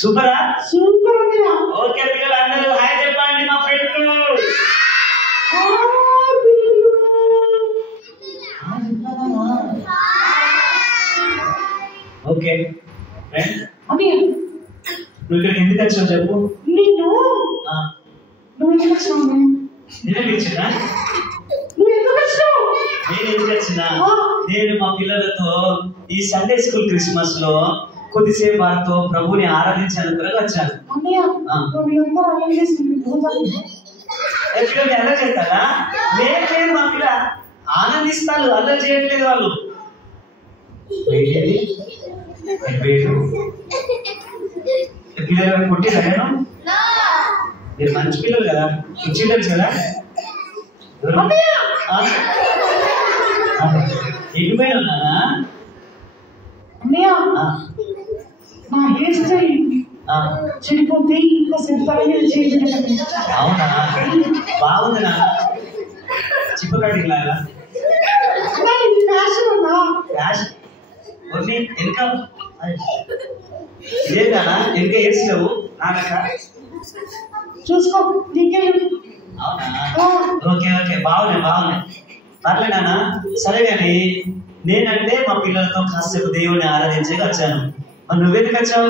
సూపరా? Super అన్నయ్య. Okay పిల్లలు అందరూ హాయ్ చెప్పండి మా ఫ్రెండ్. ఓకే ఫ్రెండ్ అన్నయ్య నువ్వు ఇక్కడికి ఎందుకు వచ్చావు చెప్పు. నువ్వు ఎందుకు వచ్చావు? నేనే పిలిచినా? నువ్వు ఎందుకు వచ్చావు? నేను ఎందుకు వచ్చినా? నేను మా పిల్లలతో ఈ సండే స్కూల్ క్రిస్మస్ లో కొద్దిసేపు వారితో ప్రభుని ఆరాధించాను కొరకు వచ్చాను. పిల్లలు ఎలా చేస్తారా? లేదు మా పిల్ల ఆనందిస్తారు, అల్లరి చేయట్లేదు వాళ్ళు. పిల్లలు కొట్టిరా? నేను మీరు మంచి పిల్లలు కదా, ఇచ్చిండచ్చు కదా. ఎటుపోయినా ఉన్నానా? మా హెయిర్ స్టైల్ చెడిపోతే ఇంకోసేపు అవునా? బాగుంది నా చిప్పకటికి లాగా వెనక ఇదేనా వెనక ఏడ్చినావు నానక చూసుకో. అవునా? ఓకే ఓకే బాగున్నాయి పర్లేనా? సరే కానీ నేనంటే మా పిల్లలతో కాసేపు దేవుని ఆరాధించే వచ్చాను. మరి నువ్వెందుకు వచ్చావు?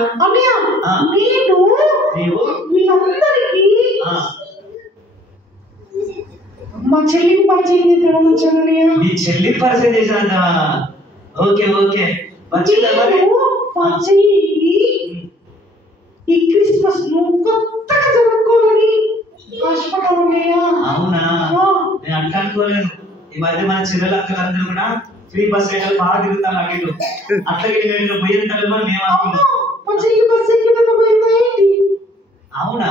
మా చెల్లి పరిచయం మీ చెల్లి పరిచయం చేశాను. ఓకే ఓకే ఈ క్రిస్మస్ కొత్తగా జరుపుకోవాలని ఆశపడ్డానయ్యా. అవునా? నేను అట్లా అనుకోలేదు. ఈ మధ్య మన చెల్లెలు అక్కలందరూ కూడా ఫ్రీ బస్ రైడ్ బాగా తిరుగుతాను. అటు అట్లాగే పోయిన తర్వాత మేము అవునా?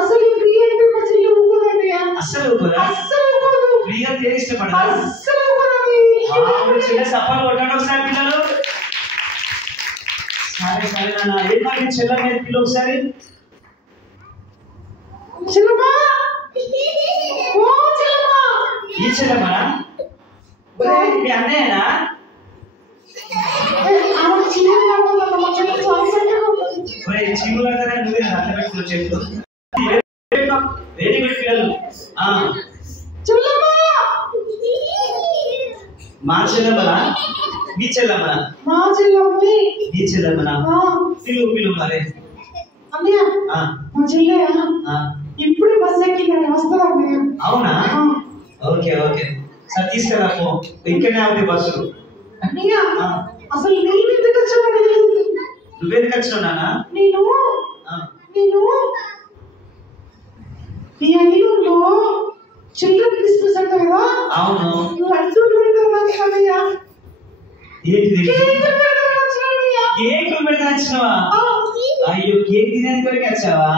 అసలు ఫ్రీ అంటే మా చెల్లి ఊరుకోదయ్యా. అస్సలు ఫ్రీగా తీరే ఇష్టపడతారు. చిన్న సఫలు కొట్టండి ఒకసారి పిల్లలు. సరే సరే నాన్న ఏం మాట చెల్ల మీద పిల్లలు ఒకసారి. ఈ చెల్లమ్మా మీ అన్నయ్యనా? చీములాగానే నువ్వే అట్లా పెట్టుకుని చెట్లు. వెరీ గుడ్ పిల్లలు. మా చెల్లమ్మనా? మీ చెల్లమ్మనా? మీ చెల్లమ్మనా? పిలువు మరి. ఇప్పుడు బస్ ఎక్కి వస్తా. అవునా? ఓకే ఓకే సార్ తీసుకురా. ఇక్కడనే అవుతాయి బస్సులు. అసలు నేను ఎందుకు వచ్చాను? నువ్వెందుకు వచ్చినావు నాన్న? నేను ఈ అయ్యంలో చిల్డ్రన్ క్రిస్మస్ అంట కదా. అవును. లడ్డు పెడతానయ్యా. ఏంటిది? కేక్ పెడతావా? అయ్యో కేక్ తినేది కొరకు వచ్చావా?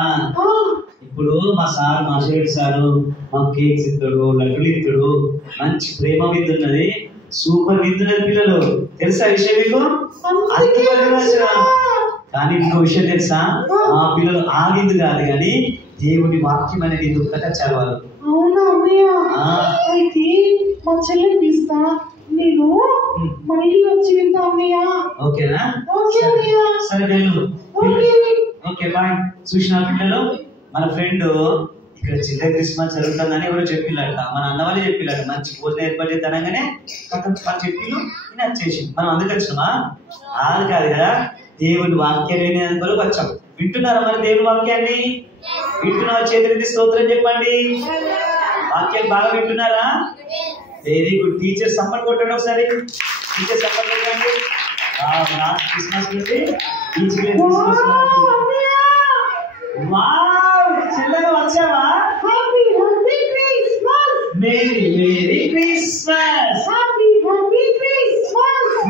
ఇప్పుడు మా సార్ మా షేడ్ సారు మాకు కేక్స్ ఇస్తాడు, లడ్డులు ఇస్తాడు. మంచి ప్రేమ విందు ఉన్నది, సూపర్ విందు ఉన్నది పిల్లలు. తెలుసా విషయం మీకు? కానీ ఇంకో విషయం తెలుసా? మా పిల్లలు ఆ విందు కాదు కానీ దేవుని వాక్యం అనేది విందు వచ్చారు వాళ్ళు. అవునా అన్నయ్య? అయితే మా చెల్లిని పిలుస్తా, నేను మళ్ళీ వచ్చి వింటా అన్నయ్య. ఓకేనా? ఓకే అన్నయ్య. సరే వెళ్ళు. Okay bye. చూసిన పిల్లలు మన ఫ్రెండ్ ఇక్కడ చిన్న క్రిస్మస్ జరుగుతుందని ఎవరో చెప్పిల్లట. మన అన్న వాళ్ళే చెప్పిల్లట. మంచి భోజనం ఏర్పాటు చేద్దానగానే మన చెప్పిళ్ళు నేను వచ్చేసి మనం అందుకు వచ్చినామా? అది కాదు కదా, దేవుని వాక్యాన్ని వినేందుకు వచ్చాం. వింటున్నారా మరి దేవుని వాక్యాన్ని? వింటున్నా చేతులెత్తి స్తోత్రం చెప్పండి. వాక్యాలు బాగా వింటున్నారా? Very good. టీచర్ సపోర్ట్ కొట్టండి ఒకసారి. టీచర్ సపోర్ట్ కొట్టండి. క్రిస్మస్ చెల్లెలు వచ్చావా? Merry merry Christmas.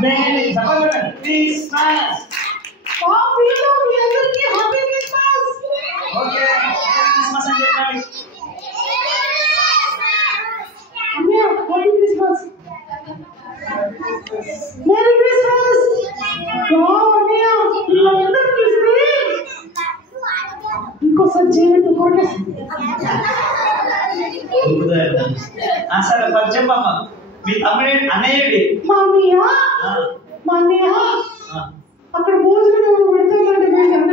Merry Christmas. Okay Christmas అని చెప్పండి. Merry Christmas. ఇంకోసారి చేయలేదు. సరే పరిచయం పాప. మీ తమ్ముడు అన్నయ్యడి. మా అన్నయ్య అక్కడ భోజనం పెడతానంటే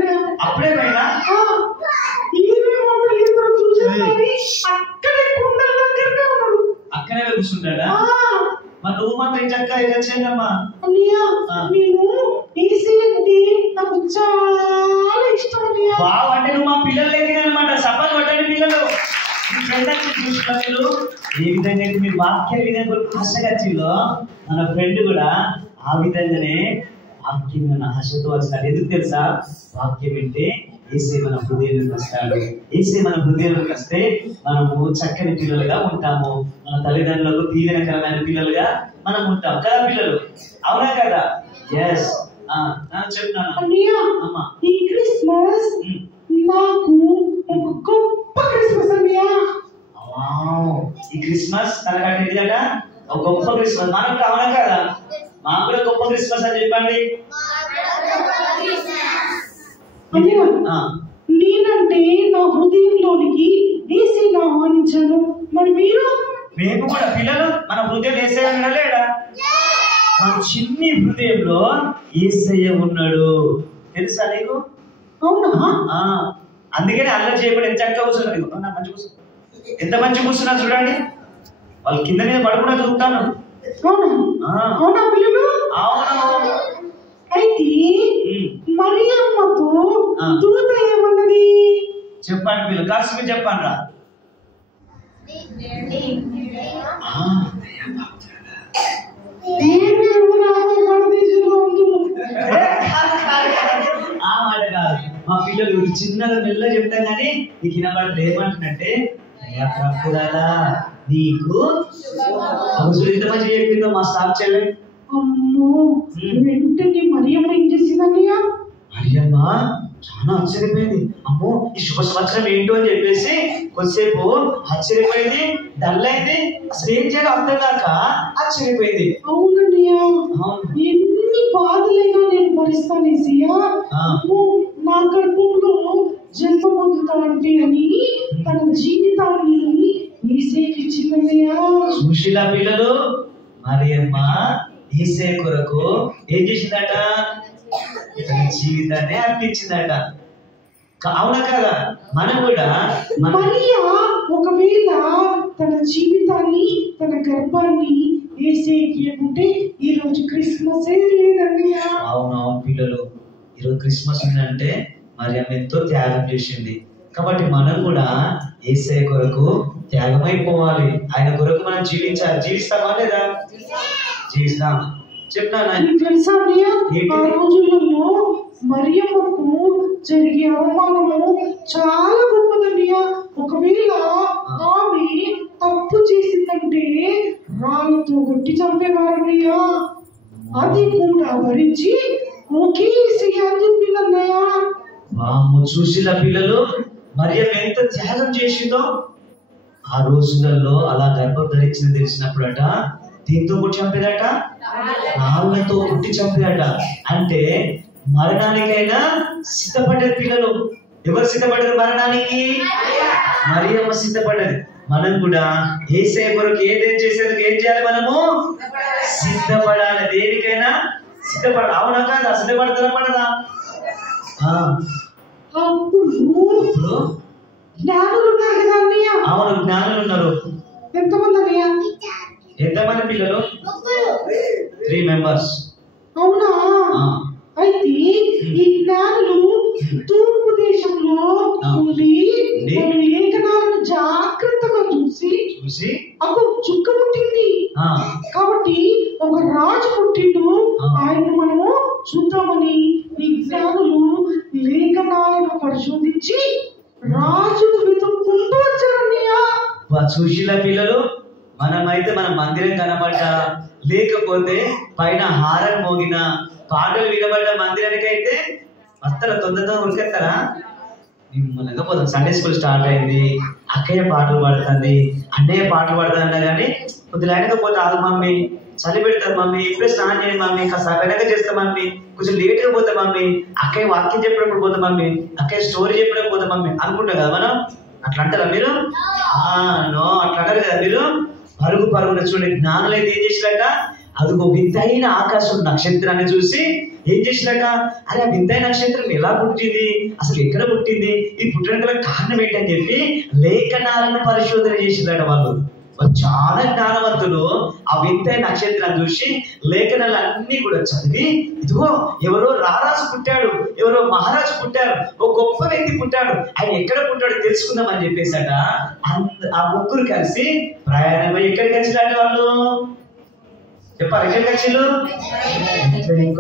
చూసినప్పుడు ఏ విధంగా అయితే మీరు వాక్య విధంగా ఆశగా వచ్చిందో మన ఫ్రెండ్ కూడా ఆ విధంగానే వాక్యం ఆశతో వచ్చినాడు. ఎందుకు తెలుసా? వాక్యం వింటే ఏసే మన హృదయంలోకి వస్తాడు. ఏసే మన హృదయంలోకి వస్తే మనము చక్కని పిల్లలుగా ఉంటాము. మన తల్లిదండ్రులకు దీవెనకరమైన పిల్లలుగా మనం ఉంటాం కదా పిల్లలు, అవునా కదా? ఎస్ చెప్తాను. ఈ క్రిస్మస్ నాకు ఒక గొప్ప క్రిస్మస్ అన్నయ్య. ఈ క్రిస్మస్ తనకంటే ఒక గొప్ప క్రిస్మస్ మనకు, అవునా కదా? మాకు కూడా గొప్ప క్రిస్మస్ అని చెప్పండి. నేనంటే నా హృదయంలోనికి ఏసీని ఆహ్వానించాను. మరి మీరు? మేము కూడా పిల్లలు మన హృదయం ఏసయ్య లేడా? మన చిన్ని హృదయంలో ఏసయ్య ఉన్నాడు, తెలుసా నీకు? అవునా? అందుకని అల్లరి చేయకుండా ఎంత చక్కగా కూర్చున్నారు. ఎంత మంచి కూర్చున్నారు చూడండి. వాళ్ళు కింద మీద పడకుండా చూస్తాను. అవునా పిల్లలు? అవును. అయితే మరియమ్మతో దూత ఏమన్నది చెప్పండి పిల్లలు, కాస్త చెప్పండి రా. ఆ మాట కాదు, మా పిల్లలు చిన్నగా మెల్ల చెప్తాం కానీ నీకు వినబడదు. ఏమంటున్నట్టే నీకు ఎంత మంచి చెప్పిందో మా స్టాఫ్ చెల్లె. అమ్మో, వెంటనే మరియమ్మ ఏం చేసిందన్నయ్య? మరియమ్మ చాలా ఆశ్చర్యపోయింది. అమ్మో ఈ శుభ సంవత్సరం ఏంటో అని చెప్పేసి కొద్దిసేపు ఆశ్చర్యపోయింది, డల్ అయింది, అసలు ఏం చేయాలో అర్థం కాక ఆశ్చర్యపోయింది. అవునన్నయ్య, ఎన్ని బాధలైనా నేను భరిస్తాను ఏసయ్యా. నా గర్భంలో జన్మ పొందుతానంటే అని తన జీవితాన్ని ఏసయ్యకి ఇచ్చిందన్నయ్య. సుశీల పిల్లలు, మరియమ్మ ఏసయ్య కొరకు ఏం చేసిందట? తన జీవితాన్ని అర్పించిందట, అవునా కదా? మనం కూడా మరియా ఒకవేళ తన జీవితాన్ని, తన గర్భాన్ని ఏసయ్యకి ఇవ్వకుంటే ఈ రోజు క్రిస్మస్ లేదండి. అవునవును పిల్లలు, ఈరోజు క్రిస్మస్ ఉందంటే మరియమ్మ ఎంతో త్యాగం చేసింది. కాబట్టి మనం కూడా యేసయ్య కొరకు త్యాగమైపోవాలి. ఆయన కొరకు మనం జీవించాలి. జీవిస్తామా లేదా? జీవిస్తాం. చెప్తాను తెలుసా ఆ రోజులలో మరియమ్మకు జరిగే అవమానము చాలా గొప్పదన్నయ్య. ఒకవేళ ఆమె తప్పు చేసిందంటే రాళ్ళతో కొట్టి చంపేవారన్నయ్య. అది కూడా భరించి ఒకే అని చెప్పిందన్నయ్య. చూసిన పిల్లలు మరియమ్మ ఎంత త్యాగం చేసిందో. ఆ రోజులలో అలా గర్భం ధరించిన తెలిసినప్పుడట దీంతో కొట్టి చంపేదట, రాళ్ళతో కొట్టి చంపేదట. అంటే మరణానికైనా సిద్ధపడ్డది పిల్లలు. ఎవరు సిద్ధపడ్డది మరణానికి? మరియమ్మ సిద్ధపడ్డది. మనం కూడా యేసయ్య కొరకు ఏదేం చేసేందుకు ఏం చేయాలి? మనము సిద్ధపడాలి. దేనికైనా సిద్ధపడాలి, అవునా కాదా? సిద్ధపడతారా పడదా? అప్పుడు జ్ఞానులు ఉన్నారు కదా అన్నయ్య. అవును, జ్ఞానులు ఉన్నారు. ఎంతమంది అన్నయ్య? ఎంతమంది పిల్లలు? 3 మెంబర్స్. అవునా? అయితే ఈ జ్ఞానులు తూర్పు దేశంలో ఉండి లేఖనాలను జాగ్రత్తగా చూసి అప్పుడు చుక్క పుట్టింది కాబట్టి ఒక రాజు పుట్టిండు, ఆయన మనము చూద్దామని ఈ జ్ఞానులు లేఖనాలను పరిశోధించి రాజును వెతుక్కుంటూ వచ్చారన్నయ్య. చూసిన పిల్లలు, మనమైతే మన మందిరం కనబడ్డా లేకపోతే పైన హారన్ మోగిన పాటలు వినబడ్డ మందిరానికి అయితే వస్తారా? తొందరగా ఉరికెత్తారా? నిమ్మలంగా పోతాం. సండే స్కూల్ స్టార్ట్ అయింది, అక్కయ్య పాటలు పాడుతుంది, అన్నయ్య పాటలు పాడుతుందన్నా కానీ కొద్దిగా లేకపోతే ఆదు మమ్మీ, చలి పెడతారు మమ్మీ, ఇప్పుడే స్నానం చేయండి మమ్మీ, కాస్త వెనక చేస్తాం మమ్మీ, కొంచెం లేట్గా పోతాం మమ్మీ, అక్కయ్య వాక్యం చెప్పినప్పుడు పోతాం మమ్మీ, అక్కయ్య స్టోరీ చెప్పినప్పుడు పోతాం మమ్మీ అనుకుంటాం కదా మనం. అట్లా అంటారా మీరు? నో, అట్లా అంటారు కదా మీరు. పరుగు పరుగున చూడండి, జ్ఞానులు అయితే ఏం చేసినట్ట? అదిగో వింతైన ఆకాశం నక్షత్రాన్ని చూసి ఏం చేసినట్ట? అరే ఆ వింతైన నక్షత్రం ఎలా పుట్టింది, అసలు ఎక్కడ పుట్టింది, ఈ పుట్టడానికి గల కారణం ఏంటని చెప్పి లేఖనాలను పరిశోధన చేసిందట వాళ్ళు. చాలా జ్ఞానవంతులు ఆ వింతైన నక్షత్రాన్ని చూసి లేఖనాలన్నీ కూడా చదివి, ఇదిగో ఎవరో రారాజు పుట్టాడు, ఎవరో ఎవరో మహారాజు పుట్టారు, ఒక గొప్ప వ్యక్తి పుట్టాడు, ఆయన ఎక్కడ పుట్టాడో తెలుసుకుందామని చెప్పేసాట ఆ ముగ్గురు కలిసి ప్రయాణమై ఎక్కడికి వచ్చినట్టు వాళ్ళు చెప్పారు. ఎక్కడికి వచ్చిండు?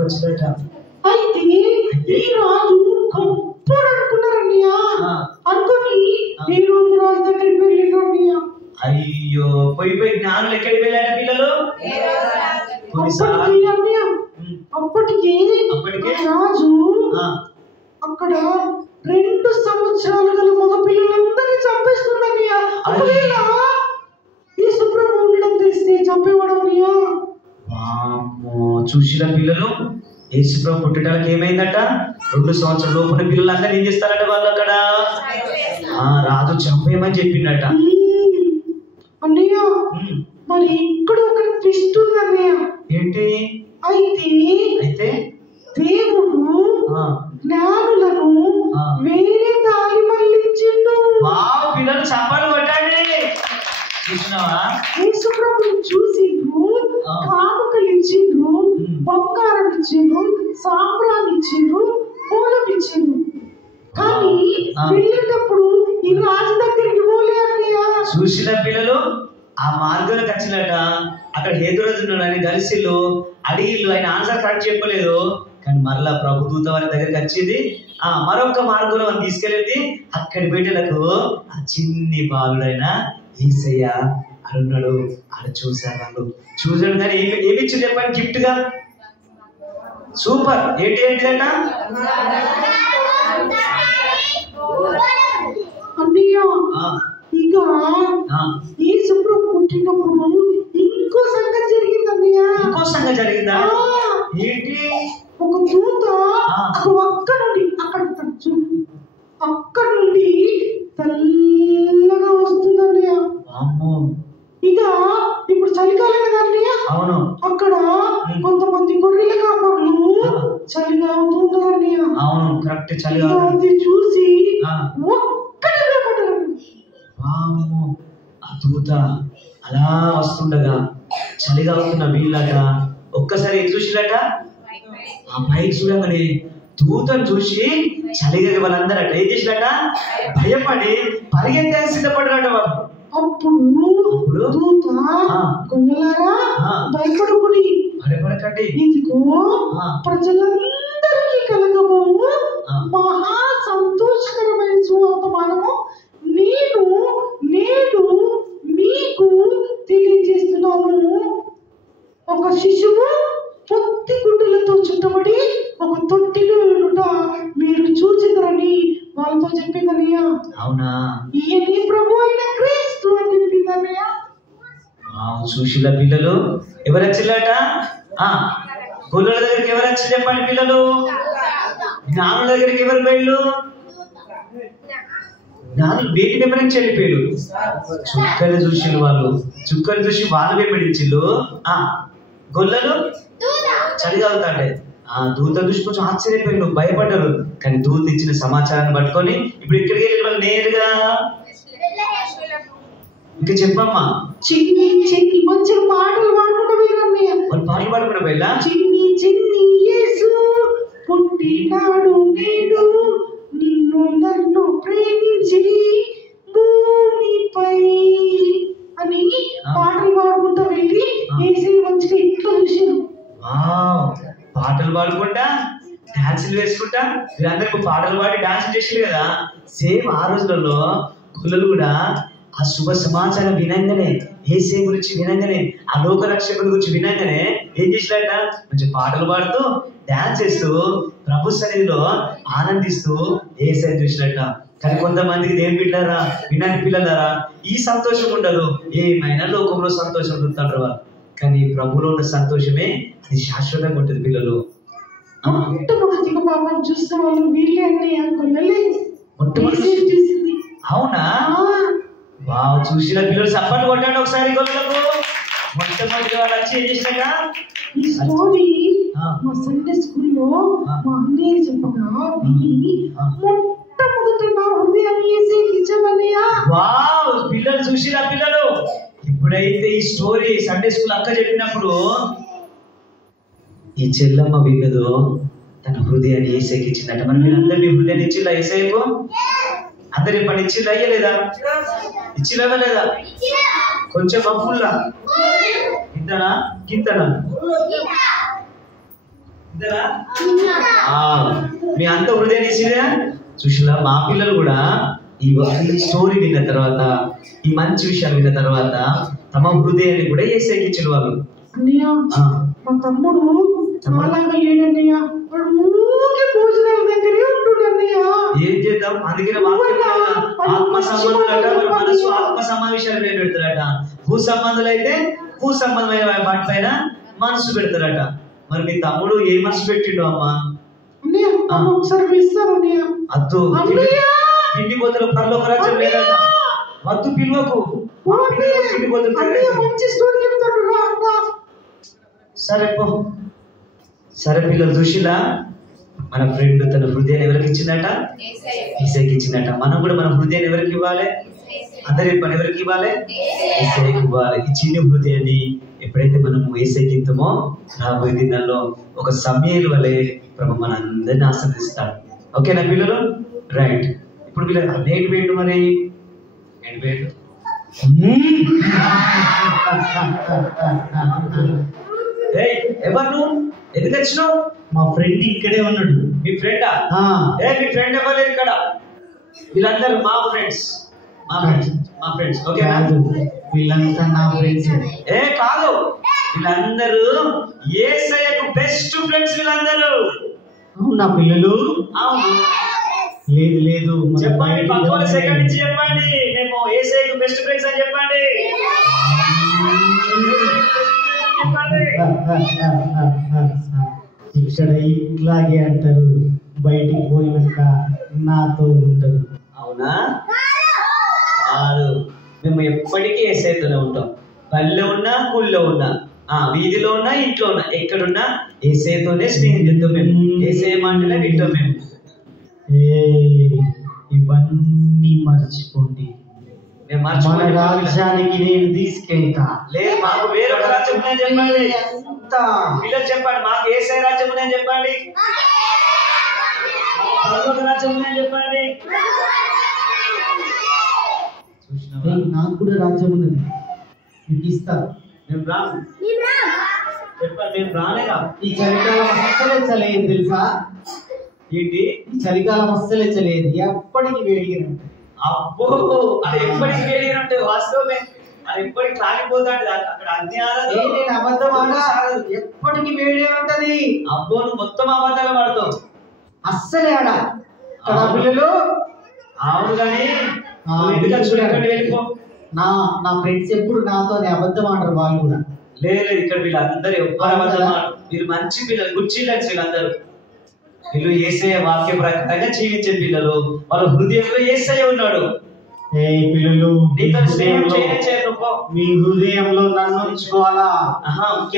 వచ్చినట్ట. అయితే ఈ రాజు గొప్పడు అనుకున్నారన్నయ్య. అనుకుని ఈ రోజు రాజు దగ్గరికి వెళ్ళిండ్రన్నయ్య. అయ్యో పోయి జ్ఞానులు ఎక్కడికి వెళ్ళారు పిల్లలు? అప్పటికి రాజు అక్కడ 2 సంవత్సరాలు గల మగ పిల్లలందరినీ చంపేస్తున్నారన్నయ్య. ఒకవేళ ఈ సుప్రభు ఉండడం తెలిస్తే చంపేవాడన్నయ్య. చూసిన పిల్లలు యేసుప్రభు పుట్టడానికి ఏమైందట? 2 సంవత్సరాల లోపున పిల్లలందరూ ఏం చేస్తారట? వాళ్ళు అక్కడ రాజు చంపేయమని చెప్పిండట. అన్నయ్య మరి ఇక్కడ ఒక ట్విస్ట్ ఉందన్నయ్య. ఏంటి? అయితే దేవుడు జ్ఞానులను వేరే దారి మళ్ళించిండు. పిల్లలు చంపాలి కొట్టాలి. చూసినావా? యేసుప్రభుని చూసిండ్రు, కానుకలు ఇచ్చిండ్రు, బంగారం ఇచ్చిండ్రు, సాంబ్రాన్ని ఇచ్చిండ్రు, పూలం ఇచ్చిండ్రు. కానీ వెళ్ళేటప్పుడు ఈ రాజు దగ్గరికి పోలే అన్నయ్య. చూసిన పిల్లలు ఆ మార్గానికి వచ్చినట. అక్కడ హేతురాజుని కలిసిళ్ళు అడిగిళ్ళు, ఆయన ఆన్సర్ కరెక్ట్ చెప్పలేదు. కానీ మరలా ప్రభుదూత వారి దగ్గరికి వచ్చింది. మరొక మార్గంలో మనం తీసుకెళ్ళింది. అక్కడి బిడ్డలకు ఆ చిన్ని బాలుడైన యేసయ్య అడున్నాడు. ఆడ చూశారు. వాళ్ళు చూసాడు కానీ ఏమి ఇచ్చింది చెప్పండి గిఫ్ట్ గా? సూపర్. ఏంటిదట? అన్నయ్య ఇక ఈ సుప్రభు పుట్టినప్పుడు ఇంకో సంగతి జరిగింది అన్నయ్య. ఇంకో సంగతి జరిగిందా? ఏంటి? ఒక దూత అక్కడ నుండి తెల్లగా వస్తుంది అన్నయ్య. ఇక ఇప్పుడు చలికాలం కదా అన్నయ్య. అవును. అక్కడ కొంతమంది గొర్రెల కాపర్లు చలిగా అవుతుంటారు అన్నయ్య. అవును కరెక్ట్. చలిగా అది చూసి ఒక్కడే పడ్డారు. ఆ దూత అలా వస్తుండగా చలిగా అవుతున్న వీళ్ళగా ఒక్కసారి చూసినట. ఆ పైకి చూడగానే దూతను చూసి చలిగా వాళ్ళందరూ ఏం చేసినట? భయపడి పరిగెత్తే సిద్ధపడ్డారట వాళ్ళు. అప్పుడు దూత కొన్నారా భయపడకుడి, భయపడకండి, ఇదిగో ప్రజలందరికీ కలగబోవు మహా సంతోషకరమైన సువర్తమానము నేను నేడు మీకు తెలియజేస్తున్నాను. ఒక శిశువు పొత్తి గుడ్డలతో చుట్టబడి ఒక తొట్టిలో ఉండుట మీరు చూచిదరని వాళ్ళతో చెప్పిందన్నయ్య. అవునా? ఈయన ప్రభు అయిన క్రీస్తు అని చెప్పిందన్నయ్య. సుశీల పిల్లలు ఎవరు వచ్చిల్లట? గొల్లల దగ్గరికి ఎవరు వచ్చి చెప్పండి పిల్లలు? జ్ఞానుల దగ్గరికి ఎవరు పోయిళ్ళు? జ్ఞానులు వేటిని ఎవరికి చెల్లిపోయారు? చుక్కలు చూసి వాళ్ళు చుక్కలు చూసి వాళ్ళు వెంబడించిళ్ళు. గొల్లలు చలిగా అవుతాడే. దూత చూసి కొంచెం ఆశ్చర్యపోయిండు, భయపడ్డారు. కానీ దూత ఇచ్చిన సమాచారాన్ని పట్టుకొని ఇప్పుడు ఇక్కడికి వెళ్ళి వాళ్ళు నేరుగా ఇంకా చెప్పమ్మా. చిన్ని చిన్ని మంచి పాటలు పాడుకుంటా వాళ్ళు పాటలు పాడుకుంటా వెళ్ళా. చిన్ని చిన్ని యేసు పుట్టినాడు నేడు నిన్ను నన్ను ప్రేమించి భూమిపై అని పాటలు పాడుకుంటా వెళ్ళి యేసు మంచిగా ఇంట్లో చూసారు. పాటలు పాడుకుంటా డాన్సులు వేసుకుంటా వీళ్ళందరికీ పాటలు పాడి డాన్స్ చేసారు కదా. సేమ్ ఆ రోజులలో గుళ్ళలు కూడా ఆ శుభ సమాచారం వినంగానే, యేసే గురించి వినంగానే, ఆ లోక రక్షకుడి గురించి వినంగానే ఏం చేసినట్ట? మంచి పాటలు పాడుతూ డాన్స్ చేస్తూ ప్రభు సన్నిధిలో ఆనందిస్తూ యేసే చూసినట్ట. కానీ కొంతమందికి దేవుని పిల్లరా, వినని పిల్లలారా, ఈ సంతోషం ఉండదు. ఏమైనా లోకంలో సంతోషం ఉంటారు వాళ్ళు. కానీ ప్రభులో ఉన్న సంతోషమే అది శాశ్వతంగా ఉంటుంది పిల్లలు. మొట్టమొదటిగా పాపం చూస్తే వాళ్ళు వీళ్ళే అన్నయ్య. అవునా? చూసిన పిల్లలు సప్పట్లు కొట్టాడు ఒకసారి గొల్లలకు. మొట్టమొదటి వాళ్ళు వచ్చి ఏం చేసినాక ఈ స్టోరీ మా సండే స్కూల్లో మా అన్నయ్య చెప్పగా మొట్టమొదటి నా హృదయాన్ని యేసుకి ఇచ్చామన్నయ్య. పిల్లలు చూసిన పిల్లలు ఇప్పుడైతే ఈ స్టోరీ సండే స్కూల్ అక్క చెప్పినప్పుడు ఈ చెల్లమ్మ విన్నదో తన హృదయాన్ని ఏసైకి ఇచ్చిందట. మరి మీరందరూ మీ హృదయాన్ని ఇచ్చిలా ఏసైకు? అందరు ఎప్పుడు ఇచ్చిలా అయ్యలేదా? ఇచ్చిలా లేదా? కొంచెం ఫుల్లా ఇంతనా గింతనా ఇంతనా? మీ అంత హృదయాన్ని ఇచ్చిరా? చూసిలా మా పిల్లలు కూడా ఈ స్టోరీ విన్న తర్వాత, ఈ మంచి విషయాలు విన్న తర్వాత తమ హృదయాన్ని కూడా ఏసైకి ఇచ్చిన వాళ్ళు. మా తమ్ముడు అలాగా లేడన్నయ్య, భోజనాల దగ్గరే ఉంటుండన్నయ్య. ఏం చేద్దాం? అందుకనే ఆత్మ సంబంధులట, మనసు ఆత్మ సమావేశాలు పెడతారట. భూ సంబంధులు అయితే భూ సంబంధమైన వాటిపైన మనసు పెడతారట. మరి మీ తమ్ముడు ఏ మనసు పెట్టిండు అమ్మా? ఒకసారి పిలుస్తారు అద్దు పిండి పోతలు పరలోక రాజ్యం లేదట. వద్దు పిలువకు. పిండి పోతలు సరే పో. సరే పిల్లలు చూసిలా, మన ఫ్రెండ్ తన హృదయాన్ని ఎవరికి ఇచ్చిందట? ఏసైకి ఇచ్చిందట. మనం కూడా మన హృదయాన్ని ఎవరికి ఇవ్వాలి? అందరి పని ఎవరికి ఇవ్వాలి? ఏసైకి ఇవ్వాలి. ఈ చిన్న హృదయాన్ని ఎప్పుడైతే మనము ఏసైకి ఇద్దామో రాబోయే దినాల్లో ఒక సమయాల వలె ప్రభు మన అందరిని ఆస్వాదిస్తాడు. ఓకేనా పిల్లలు? రైట్. ఇప్పుడు పిల్లలు నేటి వేయండి. మరి నేటి వేయండి. ఎవరు నువ్వు? ఎందుకు వచ్చినావు? మా ఫ్రెండ్ ఇక్కడే ఉన్నాడు. మీ ఫ్రెండా? మీ ఫ్రెండ్ ఎవరు ఇక్కడ? వీళ్ళందరూ మా ఫ్రెండ్స్. మా ఫ్రెండ్స్ ఓకే. వీళ్ళంతా నా ఫ్రెండ్స్. కాదు, వీళ్ళందరూ యేసయ్యకు బెస్ట్ ఫ్రెండ్స్. వీళ్ళందరూ అవునా పిల్లలు? అవును. లేదు లేదు, చెప్పండి. పక్కన సెకండ్ నుంచి చెప్పండి. మేము యేసయ్యకు బెస్ట్ ఫ్రెండ్స్ అని చెప్పండి. ఇక్కడ ఇట్లాగే అంటారు, బయటికి పోయినాక నాతో ఉంటారు. అవునా? కాదు, మేము ఎప్పటికీ యేసయ్యతోనే ఉంటాం. పల్లె ఉన్నా, ఊళ్ళో ఉన్నా, వీధిలో ఉన్నా, ఇంట్లో ఉన్నా, ఎక్కడున్నా యేసయ్యతోనే స్నేహం చేద్దాం. మేము యేసయ్య మాటలే వింటాం. మేము ఇవన్నీ మర్చిపోండి. మన రాజ్యానికి నేను తీసుకెళ్తా. లేదు, మాకు వేరొక రాజ్యం ఉందని చెప్పండి. పిల్లలు చెప్పండి, మాకు యేసయ్య రాజ్యం ఉందని చెప్పండి. రాజ్యం ఉందని చెప్పండి. నాకు కూడా రాజ్యం ఉన్నది, మీకు ఇస్తా. మేము రాము. చెప్పండి, మేము రాలేదా? ఈ చలికాలం అస్సలే చలేదు తెలుసా? ఏంటి? ఈ చలికాలం అస్సలే చలేదు, ఎప్పటికి వేడిగా. అబ్బో, అది ఎప్పటికి వేడిగా ఉంటాయి. వాస్తవమే, అది ఎప్పటికి కాలిపోతాడు. అక్కడ అన్ని నేను అబద్ధం ఆడదు, ఎప్పటికి వేడిగా ఉంటది. అబ్బో, నువ్వు మొత్తం అబద్ధాలు పడతావు. అస్సలే ఆడ పిల్లలు. అవును కానీ వెళ్ళిపో. నా ఫ్రెండ్స్ ఎప్పుడు నాతో అబద్ధం ఆడరు. వాళ్ళు కూడా లేదు, ఇక్కడ వీళ్ళందరూ ఎవ్వరు అబద్ధం ఆడరు. వీళ్ళు మంచి పిల్లలు, గుడ్ చిల్డ్రన్స్. వీళ్ళందరూ వీళ్ళు యేసయ్య వాక్య ప్రకారంగా జీవించే పిల్లలు. వాళ్ళ హృదయంలో యేసయ్య ఉన్నాడు. పిల్లలు, మీ హృదయంలో నన్ను ఉంచుకోవాలా?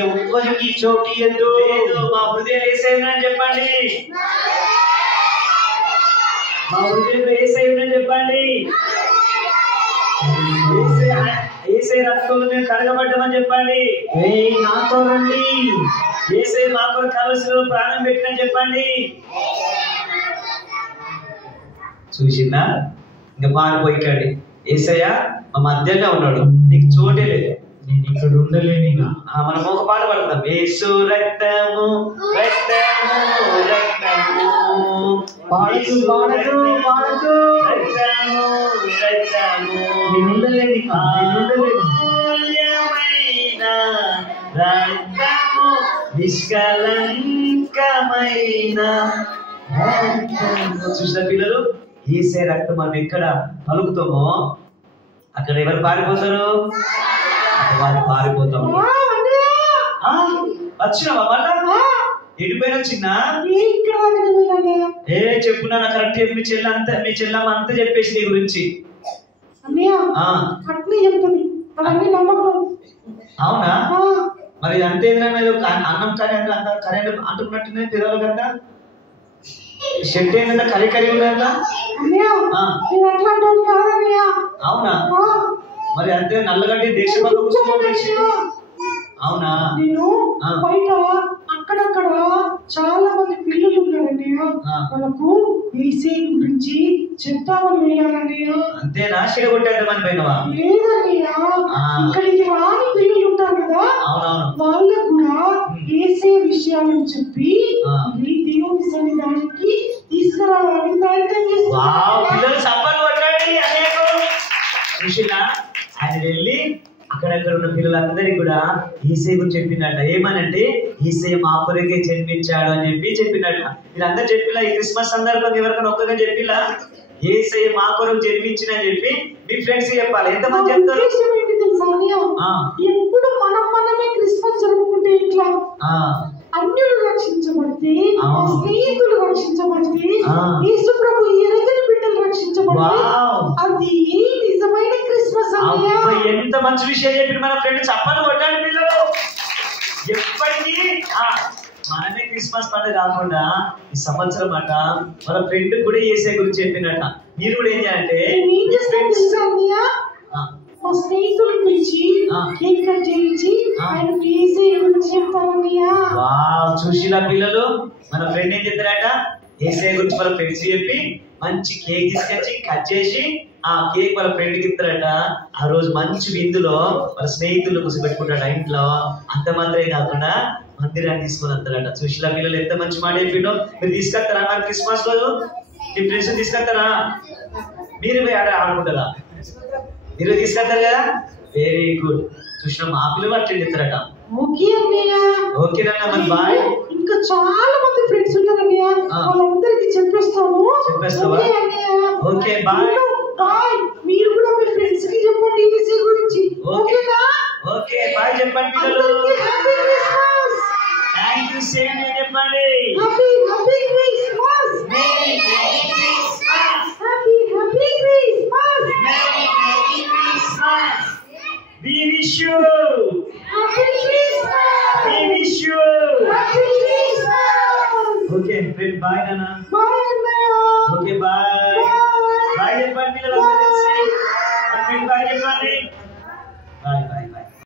ఎవ్వరికి చోటు లేదు. మా హృదయం యేసయ్య అని చెప్పండి. మా హృదయంలో యేసయ్య అని చెప్పండి. యేసయ్య రక్తంలో మేము కడగబడ్డామని చెప్పండి. నాతో రండి. యేసయ్య మా కొరకు కలవసిలో ప్రాణం పెట్టినని చెప్పండి. చూసిందా? ఇంకా మారిపోయికాడు. యేసయ్య మా మధ్యలో ఉన్నాడు, నీకు చోటే లేదు. నేను ఇక్కడ ఉండలేను. మనం ఒక పాట పాడుతాం. యేసు రక్తము రక్తము రక్తము, పాడుతూ పాడుతూ పాడుతూ రక్తము రక్తము, నేను ఉండలేను. రక్తము నిష్కలంకమైన. చూసిన పిల్లలు, యేసయ్య రక్తం మనం ఎక్కడ పలుకుతామో అక్కడ ఎవరు పారిపోతారు? వారు పారిపోతాం. వచ్చినావా మళ్ళా? ఎడిపోయినా చిన్న చెప్పున్నా కరెక్ట్. మీ చెల్లమ్మ అంతా చెప్పేసి నీ గురించి. అవునా? మరి అంతేంద్రా, అన్నం కానీ అంత కరెంట్ అంటున్నట్టునే పిల్లలు కదా. షెడ్ ఏంటంటే కర్రీ కర్రీ ఉందా? అవునా? మరి అంతే నల్లగడ్డి దేశ అవునా? నేను బయట అక్కడక్కడ చాలా మంది పిల్లలు ఉన్నారన్నయ్య. మనకు యేసే గురించి చెప్తామని వెళ్ళారన్నయ్య. అంతేనా? చెడగొట్టేద్దామని పోయినవా? లేదన్నయ్య, ఇక్కడికి రాని పిల్లలు ఉంటారు కదా, వాళ్ళకు కూడా యేసే విషయాలను చెప్పి ఈ దేవుని సన్నిధానానికి తీసుకురావడానికి ప్రయత్నం చేస్తున్నారు. పిల్లలు సప్పలు కొట్టండి అనేకం. ఆయన వెళ్ళి అక్కడక్కడ ఉన్న పిల్లలందరికీ కూడా యేసయ్య గురించి చెప్పినట్ట. ఏమనంటే యేసయ్య మా కొరకే జన్మించాడు అని చెప్పినట్ట. మీరందరూ చెప్పిలా? ఈ క్రిస్మస్ సందర్భంగా ఎవరికైనా ఒక్కగా చెప్పిలా యేసయ్య మా కొరకు జన్మించిన అని చెప్పి మీ ఫ్రెండ్స్ చెప్పాలి. ఎంతమంది చెప్తారు? ఎప్పుడు మనమే క్రిస్మస్ జరుపుకుంటే ఇట్లా అన్యులు రక్షించబడితే, స్నేహితులు రక్షించబడితే, యేసు ప్రభు ఎరగని బిడ్డలు రక్షించబడితే అది నిజమైన క్రిస్మస్. ఎంత మంచి విషయం చెప్పి మన ఫ్రెండ్ చప్పలు కొట్టాలి పిల్లలు. ఎప్పటికీ మనమే క్రిస్మస్ పండుగ కాకుండా ఈ సంవత్సరం అట మన ఫ్రెండ్ కూడా యేసయ్య గురించి చెప్పినట్ట. మీరు కూడా ఏం చేయాలంటే మా స్నేహితుల గురించి కేక్ కట్ చేయించి ఆయనకు యేసయ్య గురించి చెప్తారన్నయ్య. చూసిలా పిల్లలు? మన ఫ్రెండ్ ఏం చెప్తారట? యేసయ్య గురించి వాళ్ళ ఫ్రెండ్స్ చెప్పి మంచి కేక్ తీసుకొచ్చి కట్ చేసి ఆ కేక్ వాళ్ళ ఫ్రెండ్కి ఇస్తారట. ఆ రోజు మంచి విందులో వాళ్ళ స్నేహితులు కూర్చోబెట్టుకుంటాడు ఇంట్లో. అంత మాత్రమే కాకుండా మందిరాన్ని తీసుకొని వస్తారట. చూసిలా పిల్లలు? ఎంత మంచి మాట చెప్పిండో. మీరు తీసుకొస్తారా మరి క్రిస్మస్ రోజు? మీ ఫ్రెండ్స్ తీసుకొస్తారా? మీరు ఆడుకుంటారా? మీరు తీసుకొస్తారు కదా, వెరీ గుడ్. చూసిన మా పిల్లలు అట్లా చెప్తారట. ఓకేనన్నా, మరి బాయ్. ఇంకా చాలా మంది ఫ్రెండ్స్ ఉన్నారన్నయ్య, వాళ్ళందరికీ చెప్పేస్తాము. చెప్పేస్తావా? Okay bye. బాయ్. మీరు కూడా మీ ఫ్రెండ్స్ కి చెప్పండి యేసయ్య గురించి. ఓకేనా? ఓకే బాయ్ చెప్పండి పిల్లలు. Happy Christmas. Thank you same day చెప్పండి. Happy Christmas. Merry Christmas. Happy Christmas. Merry Christmas. We wish you happy Christmas. We wish you happy Christmas. Okay friend bye నాన్న. బాయ్ అన్నయ్య. Okay bye. బాయ్ చెప్పండి పిల్లలందరూ కలిసి. Friend bye చెప్పండి.